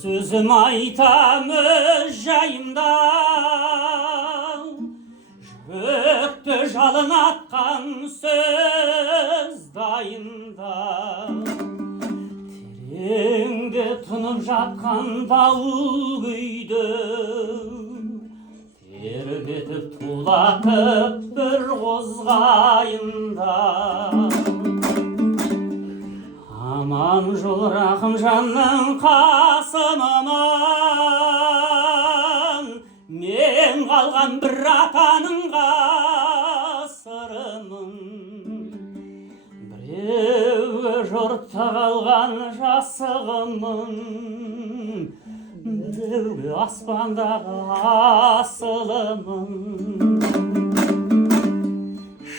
Sözüm aytamız jayımda, Gökte жалын атқан söz dayında, Тереңде тұнып жатқан дауыл күйді, Тербетіп тулатып бір қозғайында. Aman jol raqım жанның қасымынан, мен қалған бір атаның ғасырымын. Біреуге жұртта қалған жасығымын, біреуге аспандағы асылымын.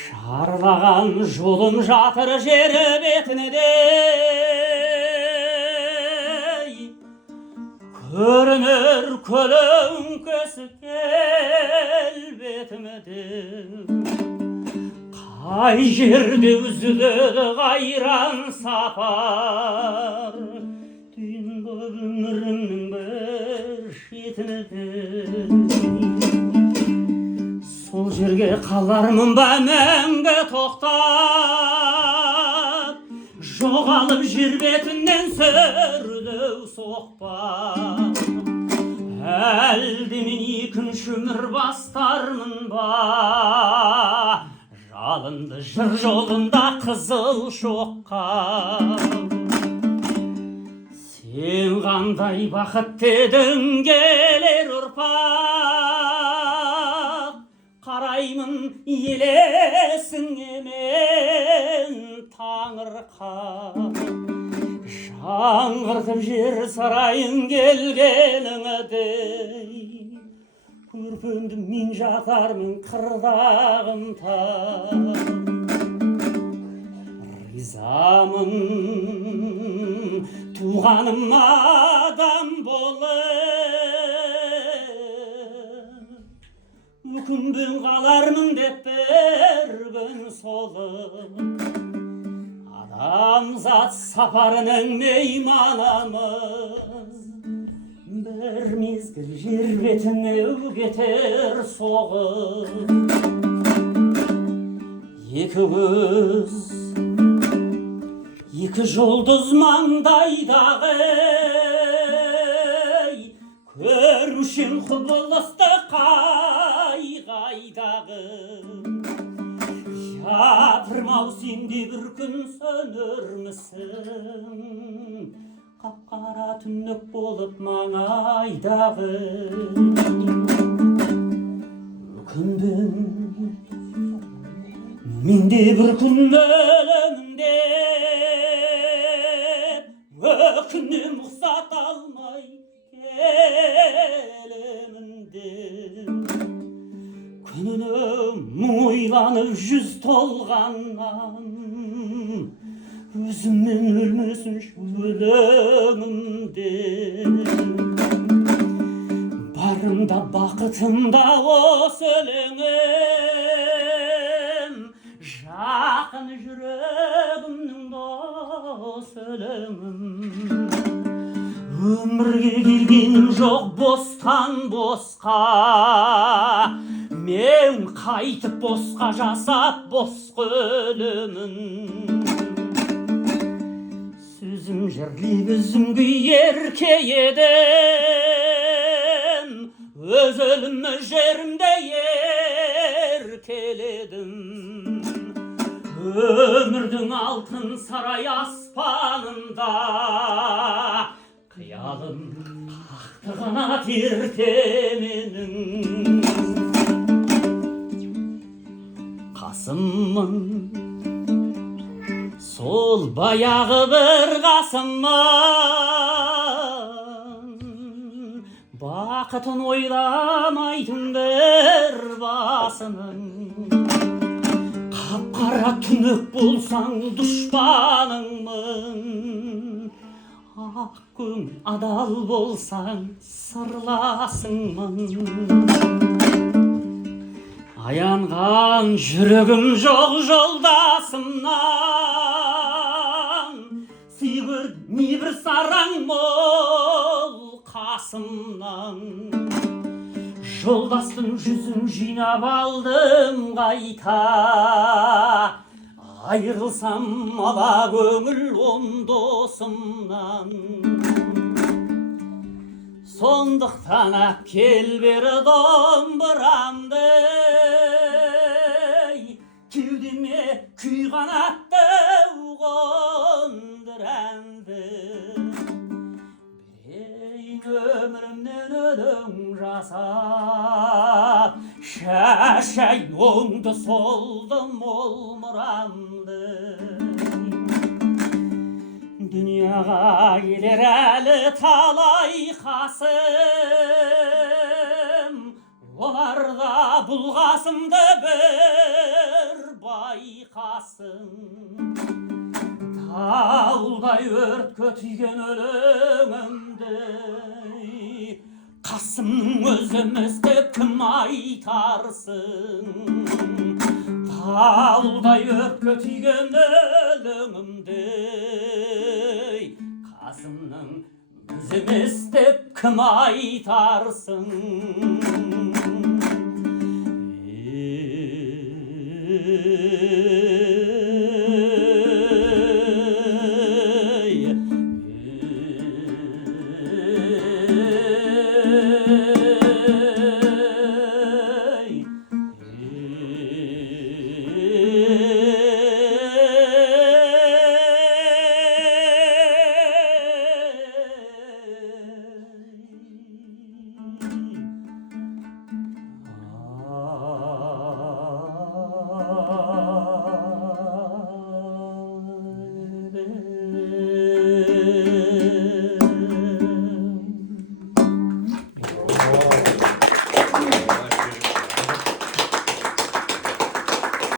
Шарлаған жолым жатыр жер бетінде, көрінер көлеңкесі келбетімде. Қай жерде үзіледі қайран сапар, түйін боп өмірімнің бір шетінде. Сол жерге қалармын ба мәңгі тоқтап, жоғалып жер бетінен сүрлеу соқпақ. Әлде мен екінші өмір бастармын ба, жалынды жыр жолында қызыл шоққа. Сен қандай бақытты едің келер ұрпақ, қараймын елесіңе мен таңырқап. Жаңғыртып жер сарайын келгеніңдей, көрпемді мен жатармын қырдағымда. Ризамын туғаным адам болып, күнбен қалармын деп бір күн солып. Адамзат сапарының мейманымыз, бір мезгіл жер бетіне кетер соғып. Екі көз, екі жұлдыз маңдайдағы, көруші құбылысты қайдағы. Япырмау сенде бір күн сөнермісің, қап-қара түнек болып маңайдағы. Өкінбін менде бір күн өлемін деп, өкінем ұқсат алмай келемін деп. Күніне мұң ойланып жүз толғаннан, өзіммен өлмесінші өлеңімде. Барымда бақытымда осы өлеңім, жақын жүрегімнің дос өлеңім. Өмірге келгенім жоқ бостан босқа, мен қайтып босқа жасап босқа өлемін. Сөзім жырлап өзімге ерке едім, өз өлімі жерімде еркеледім. Өмірдің алтын сарай аспанында, қиялым қақты қанат ертеменің. Қасыммын, сол баяғы бір қасыммын, бақытын ойламайтын бір басының. Қап-қара түнек болсаң дұшпаныңмын, Hakkın adal bolsan sırlasınmın. Ayangan yüregim жоқ жолдасымнан, сүйгір небір сараң мол қасымнан. Жолдастың жүзін жинап алдым қайта, айырылсам ала көңіл он досымнан. Сондықтан әпкел бері домбырамды, кеудеме күй қанатты қондыр әнді. Берейін өмірімнен өлең жасап, шашайын оңды солды мол мұрамды. Дүнияға келер әлі талай қасым, оларда бұл қасымды бір байқасың. Таудай өртке түйген өлеңімді қасымның өзіміз деп кім айтарсың? Таудай өртке түйген өлеңімді қасымның өзіміз деп кім айтарсың?